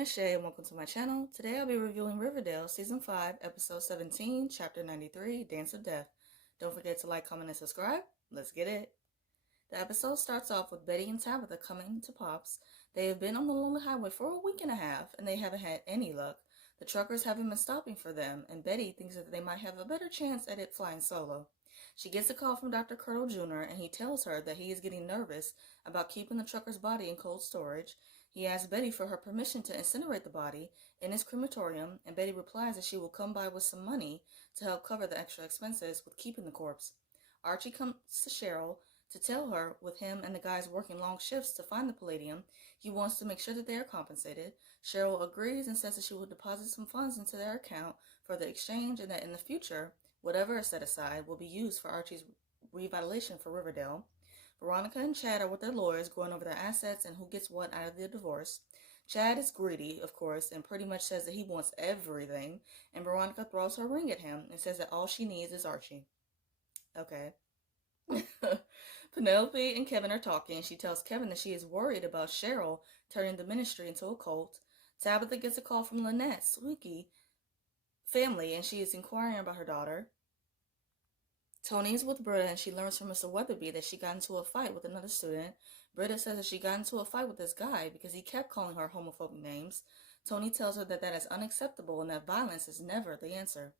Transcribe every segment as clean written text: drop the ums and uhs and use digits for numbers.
is Shay and welcome to my channel. Today I'll be reviewing Riverdale Season 5, Episode 17, Chapter 93, Dance of Death. Don't forget to like, comment, and subscribe. Let's get it. The episode starts off with Betty and Tabitha coming to Pop's. They have been on the lonely highway for a week and a half and they haven't had any luck. The truckers haven't been stopping for them and Betty thinks that they might have a better chance at it flying solo. She gets a call from Dr. Curdle Jr. and he tells her that he is getting nervous about keeping the trucker's body in cold storage. He asks Betty for her permission to incinerate the body in his crematorium, and Betty replies that she will come by with some money to help cover the extra expenses with keeping the corpse. Archie comes to Cheryl to tell her, with him and the guys working long shifts to find the palladium, he wants to make sure that they are compensated. Cheryl agrees and says that she will deposit some funds into their account for the exchange and that in the future, whatever is set aside will be used for Archie's revitalization for Riverdale. Veronica and Chad are with their lawyers going over their assets and who gets what out of the divorce. Chad is greedy, of course, and pretty much says that he wants everything, and Veronica throws her ring at him and says that all she needs is Archie. Okay. Penelope and Kevin are talking, and she tells Kevin that she is worried about Cheryl turning the ministry into a cult. Tabitha gets a call from Lynette's Squeaky family, and she is inquiring about her daughter. Tony is with Britta and she learns from Mr. Weatherby that she got into a fight with another student. Britta says that she got into a fight with this guy because he kept calling her homophobic names. Tony tells her that that is unacceptable and that violence is never the answer.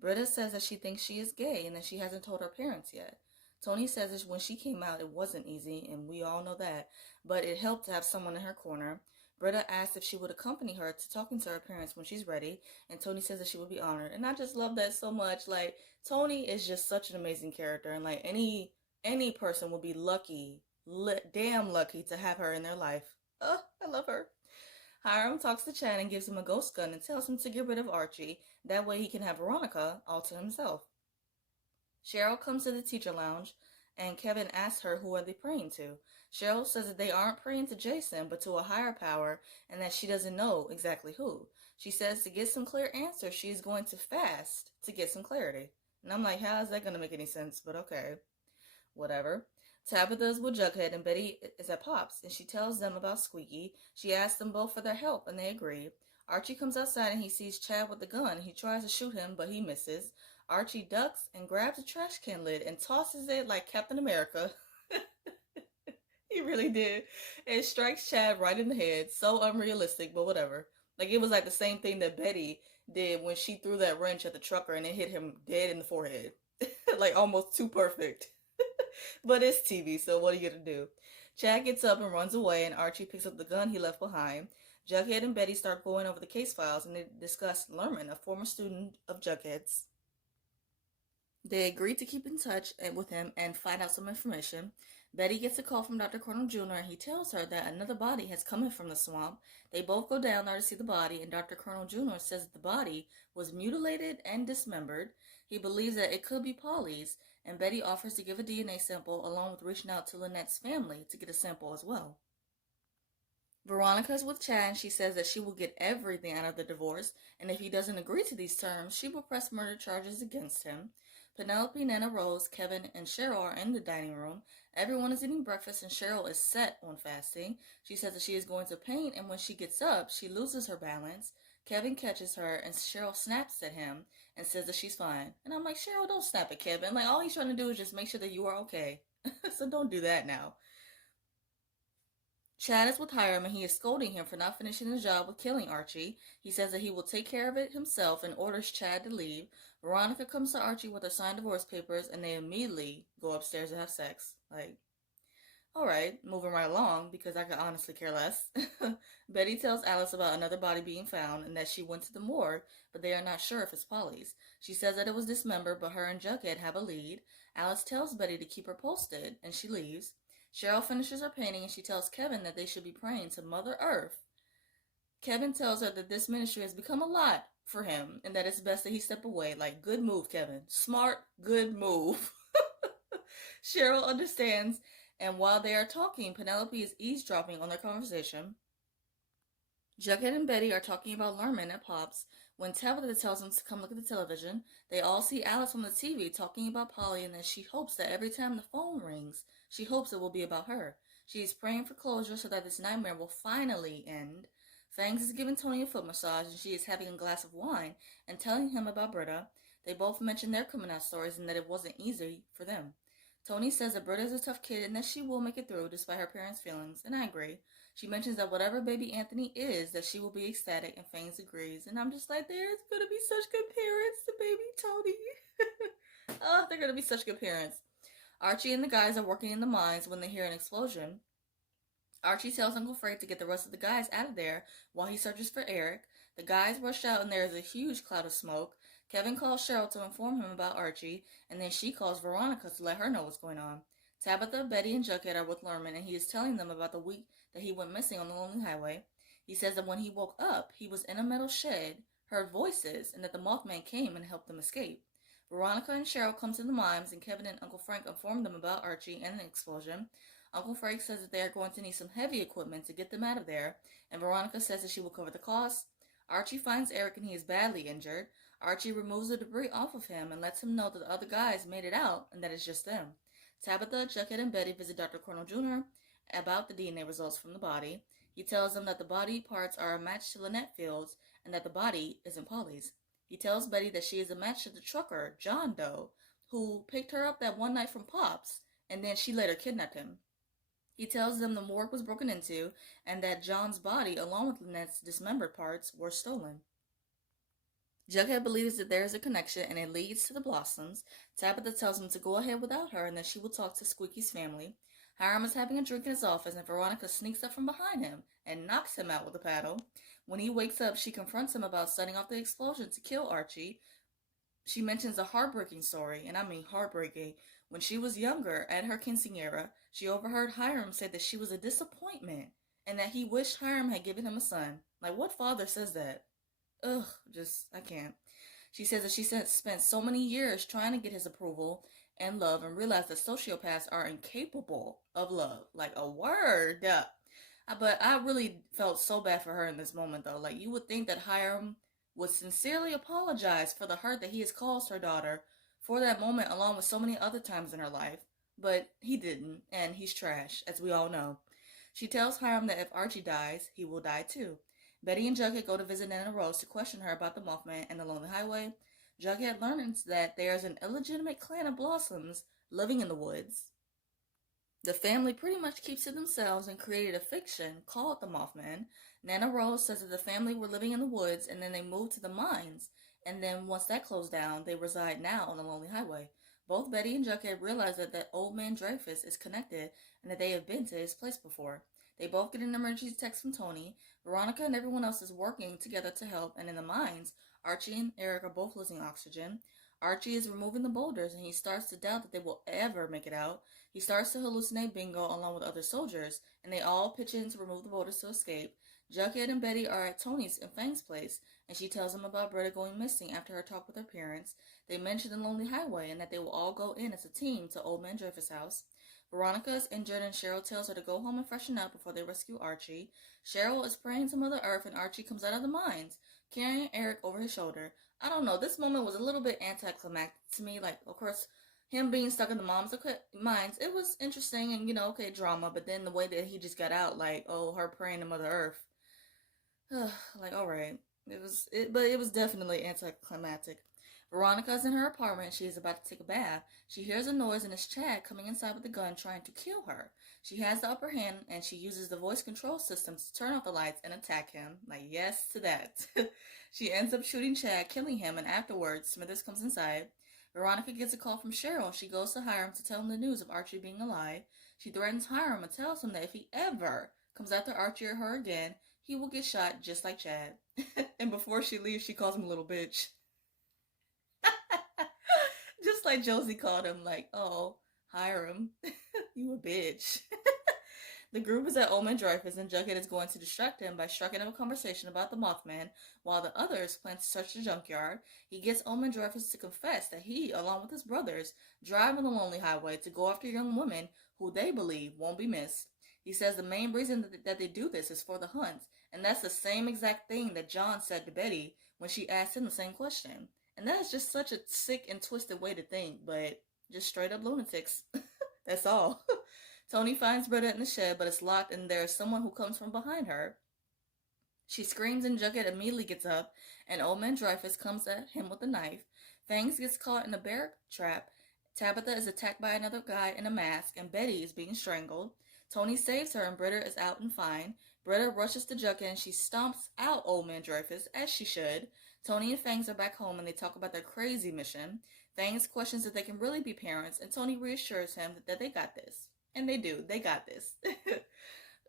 Britta says that she thinks she is gay and that she hasn't told her parents yet. Tony says that when she came out it wasn't easy, and we all know that, but it helped to have someone in her corner. Britta asks if she would accompany her to talking to her parents when she's ready, and Tony says that she would be honored. And I just love that so much. Like, Tony is just such an amazing character, and like any person would be lucky, damn lucky to have her in their life. Oh, I love her. Hiram talks to Chad and gives him a ghost gun and tells him to get rid of Archie. That way he can have Veronica all to himself. Cheryl comes to the teacher lounge and Kevin asks her who are they praying to. Cheryl says that they aren't praying to Jason but to a higher power and that she doesn't know exactly who. She says to get some clear answers she is going to fast to get some clarity. And I'm like, how is that going to make any sense? But okay, whatever. Tabitha is with Jughead and Betty is at Pop's and she tells them about Squeaky. She asks them both for their help and they agree. Archie comes outside and he sees Chad with the gun. He tries to shoot him but he misses. Archie ducks and grabs a trash can lid and tosses it like Captain America. He really did. And strikes Chad right in the head. So unrealistic, but whatever. Like, it was like the same thing that Betty did when she threw that wrench at the trucker and it hit him dead in the forehead. Like, almost too perfect. But it's TV, so what are you gonna do? Chad gets up and runs away, and Archie picks up the gun he left behind. Jughead and Betty start going over the case files, and they discuss Lerman, a former student of Jughead's. They agree to keep in touch with him and find out some information. Betty gets a call from Dr. Curdle Jr. and he tells her that another body has come in from the swamp. They both go down there to see the body, and Dr. Curdle Jr. says that the body was mutilated and dismembered. He believes that it could be Polly's, and Betty offers to give a DNA sample along with reaching out to Lynette's family to get a sample as well. Veronica's with Chad and she says that she will get everything out of the divorce, and if he doesn't agree to these terms, she will press murder charges against him. Penelope, Nana, Rose, Kevin, and Cheryl are in the dining room. Everyone is eating breakfast and Cheryl is set on fasting. She says that she is going to paint, and when she gets up, she loses her balance. Kevin catches her and Cheryl snaps at him and says that she's fine. And I'm like, Cheryl, don't snap at Kevin. Like, all he's trying to do is just make sure that you are okay. So don't do that now. Chad is with Hiram and he is scolding him for not finishing his job with killing Archie. He says that he will take care of it himself and orders Chad to leave. Veronica comes to Archie with her signed divorce papers and they immediately go upstairs to have sex. Like, alright, moving right along because I could honestly care less. Betty tells Alice about another body being found and that she went to the morgue, but they are not sure if it's Polly's. She says that it was dismembered, but her and Jughead have a lead. Alice tells Betty to keep her posted and she leaves. Cheryl finishes her painting and she tells Kevin that they should be praying to Mother Earth. Kevin tells her that this ministry has become a lot for him and that it's best that he step away. Like, good move, Kevin. Smart, good move. Cheryl understands, and while they are talking, Penelope is eavesdropping on their conversation. Jughead and Betty are talking about Lerman at Pop's when Tabitha tells them to come look at the television. They all see Alice on the TV talking about Polly and that she hopes that every time the phone rings, she hopes it will be about her. She is praying for closure so that this nightmare will finally end. Fangs is giving Tony a foot massage and she is having a glass of wine and telling him about Britta. They both mention their coming out stories and that it wasn't easy for them. Tony says that Britta is a tough kid and that she will make it through despite her parents' feelings, and I agree. She mentions that whatever baby Anthony is, that she will be ecstatic, and Fangs agrees. And I'm just like, there's gonna be such good parents to baby Tony. Oh, they're gonna be such good parents. Archie and the guys are working in the mines when they hear an explosion. Archie tells Uncle Frank to get the rest of the guys out of there while he searches for Eric. The guys rush out and there is a huge cloud of smoke. Kevin calls Cheryl to inform him about Archie, and then she calls Veronica to let her know what's going on. Tabitha, Betty, and Jughead are with Lerman, and he is telling them about the week that he went missing on the Lonely Highway. He says that when he woke up, he was in a metal shed, heard voices, and that the Mothman came and helped them escape. Veronica and Cheryl come to the mines, and Kevin and Uncle Frank inform them about Archie and the explosion. Uncle Frank says that they are going to need some heavy equipment to get them out of there, and Veronica says that she will cover the cost. Archie finds Eric and he is badly injured. Archie removes the debris off of him and lets him know that the other guys made it out and that it's just them. Tabitha, Jughead, and Betty visit Dr. Cornell Jr. about the DNA results from the body. He tells them that the body parts are a match to Lynette Fields and that the body isn't Polly's. He tells Betty that she is a match to the trucker, John Doe, who picked her up that one night from Pop's, and then she later kidnapped him. He tells them the morgue was broken into and that John's body, along with Lynette's dismembered parts, were stolen. Jughead believes that there is a connection and it leads to the Blossoms. Tabitha tells him to go ahead without her and that she will talk to Squeaky's family. Hiram is having a drink in his office and Veronica sneaks up from behind him and knocks him out with a paddle. When he wakes up, she confronts him about setting off the explosion to kill Archie. She mentions a heartbreaking story, and I mean heartbreaking. When she was younger, at her quinceañera, she overheard Hiram say that she was a disappointment and that he wished Hiram had given him a son. Like, what father says that? Ugh, I can't. She says that she spent so many years trying to get his approval and love and realized that sociopaths are incapable of love. Like, a word. But I really felt so bad for her in this moment, though. Like, you would think that Hiram would sincerely apologize for the hurt that he has caused her daughter for that moment, along with so many other times in her life. But he didn't, and he's trash, as we all know. She tells Hiram that if Archie dies, he will die too. Betty and Jughead go to visit Nana Rose to question her about the Mothman and the Lonely Highway. Jughead learns that there's an illegitimate clan of Blossoms living in the woods. The family pretty much keeps to themselves and created a fiction called the Mothman. Nana Rose says that the family were living in the woods and then they moved to the mines. And then once that closed down, they reside now on the Lonely Highway. Both Betty and Jughead realize that old man Dreyfus is connected and that they have been to his place before. They both get an emergency text from Tony. Veronica and everyone else is working together to help, and in the mines, Archie and Eric are both losing oxygen. Archie is removing the boulders, and he starts to doubt that they will ever make it out. He starts to hallucinate Bingo along with other soldiers, and they all pitch in to remove the boulders to escape. Jughead and Betty are at Tony's and Fang's place, and she tells them about Britta going missing after her talk with her parents. They mention the Lonely Highway and that they will all go in as a team to Old Man Dreyfus' house. Veronica is injured and Cheryl tells her to go home and freshen up before they rescue Archie. Cheryl is praying to Mother Earth and Archie comes out of the mines, carrying Eric over his shoulder. I don't know, this moment was a little bit anticlimactic to me. Like, of course, him being stuck in the mines, it was interesting and, drama, but then the way that he just got out, like, her praying to Mother Earth. Like, alright. But it was definitely anticlimactic. Veronica's in her apartment. She is about to take a bath. She hears a noise and it's Chad coming inside with a gun trying to kill her. She has the upper hand and she uses the voice control system to turn off the lights and attack him. Like, yes to that. She ends up shooting Chad, killing him, and afterwards, Smithers comes inside. Veronica gets a call from Cheryl and she goes to Hiram to tell him the news of Archie being alive. She threatens Hiram and tells him that if he ever comes after Archie or her again, he will get shot just like Chad. And before she leaves, she calls him a little bitch. Just like Josie called him, like, oh, Hiram, you a bitch. The group is at Old Man Dreyfus and Jughead is going to distract him by striking up a conversation about the Mothman while the others plan to search the junkyard. He gets Old Man Dreyfus to confess that he, along with his brothers, drive on the Lonely Highway to go after young women who they believe won't be missed. He says the main reason that they do this is for the hunt, and that's the same exact thing that John said to Betty when she asked him the same question. And that is just such a sick and twisted way to think, but just straight up lunatics. That's all. Tony finds Britta in the shed, but it's locked and there's someone who comes from behind her. She screams and Jughead immediately gets up, and Old Man Dreyfus comes at him with a knife. Fangs gets caught in a bear trap. Tabitha is attacked by another guy in a mask, and Betty is being strangled. Tony saves her, and Britta is out and fine. Britta rushes to Jughead, and she stomps out Old Man Dreyfus, as she should. Tony and Fangs are back home, and they talk about their crazy mission. Fangs questions if they can really be parents, and Tony reassures him that they got this. And they do. They got this.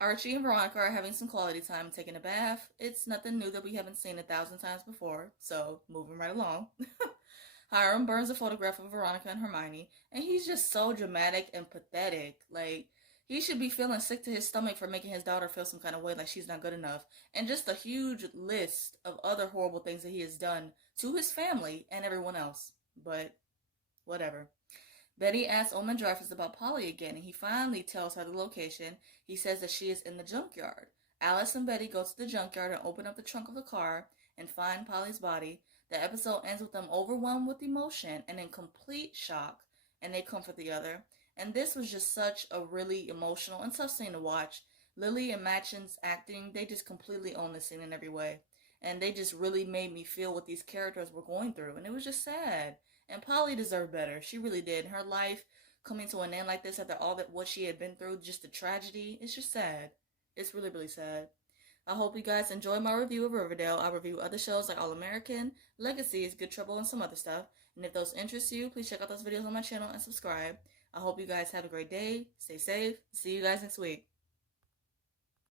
Archie and Veronica are having some quality time and taking a bath. It's nothing new that we haven't seen 1,000 times before, so moving right along. Hiram burns a photograph of Veronica and Hermione, and he's just so dramatic and pathetic. Like, he should be feeling sick to his stomach for making his daughter feel some kind of way like she's not good enough. And just a huge list of other horrible things that he has done to his family and everyone else. But, whatever. Betty asks Old Man Dreyfus about Polly again, and he finally tells her the location. He says that she is in the junkyard. Alice and Betty go to the junkyard and open up the trunk of the car and find Polly's body. The episode ends with them overwhelmed with emotion and in complete shock, and they comfort the other. And this was just such a really emotional and tough scene to watch. Lily and Machen's acting, they just completely own the scene in every way. And they just really made me feel what these characters were going through, and it was just sad. And Polly deserved better. She really did. Her life coming to an end like this after all that what she had been through, just the tragedy, it's just sad. It's really, really sad. I hope you guys enjoy my review of Riverdale. I review other shows like All American, Legacies, Good Trouble, and some other stuff. And if those interest you, please check out those videos on my channel and subscribe. I hope you guys have a great day. Stay safe. See you guys next week.